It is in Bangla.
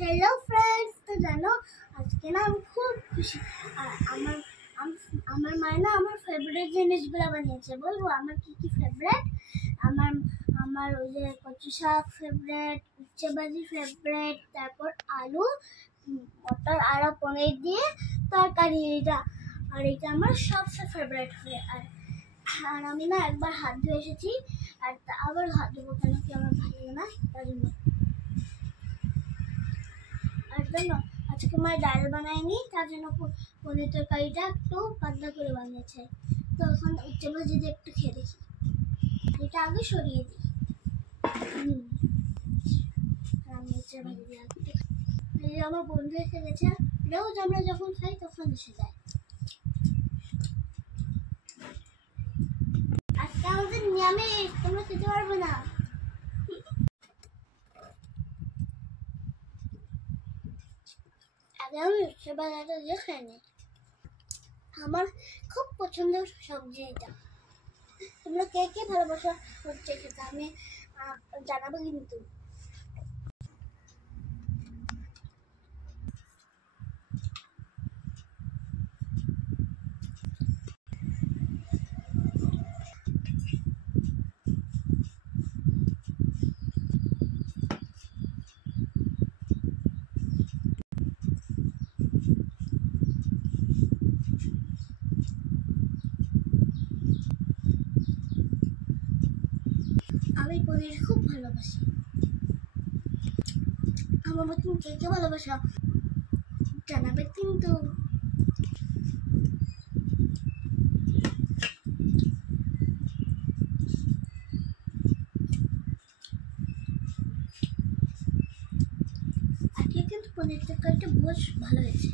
Hello friends. तो जानो आज के ना আমি খুব খুশি। আর আমার মায়ের না আমার ফেভারিট জিনিসগুলো বানিয়েছে। বলবো আমার কি কি ফেভারিট? আমার আমার ওই যে কচু শাক ফেভারিট, উচ্ছে ভাজি ফেভারিট, তারপর আলু মটর আর পনির দিয়ে তরকারি, এটা আর এটা আমার সবচেয়ে ফেভারিট হয়। আর আর আমি না একবার হাত ধুয়ে এসেছি, আর আবার হাত ধোবো কেন কি আমার ভালো লাগে না, তার জন্য। আর জানো আজকে মা ডাল বানায়নি, তার জন্য পনির তরকারিটা একটু পাতলা করে বানিয়েছে। তো এখন উচ্ছে ভাজি দিয়ে একটু খেয়ে দেখি। এটা আগে সরিয়ে দিই। আমি উচ্ছে ভাজি দিয়ে এই আমার বন্ধু এসে গেছে, রোজ আমরা যখন খাই তখন এসে যায়। আজকে আমাদের নিরামিষ, তোমরা খেতে পারবে না। আগে আমি উচ্ছে ভাজাটা দিয়ে খেয়ে নিই। আমার খুব পছন্দের সবজি এটা। তোমরা কে কে ভালোবাসা হচ্ছে খেতে আমি জানাবো কিন্তু। আমি পনির খুব ভালোবাসি। আমার মতন কে কে ভালোবাসা জানাবে কিন্তু। আজকে কিন্তু পনির তরকারিটা বেশ ভালো হয়েছে।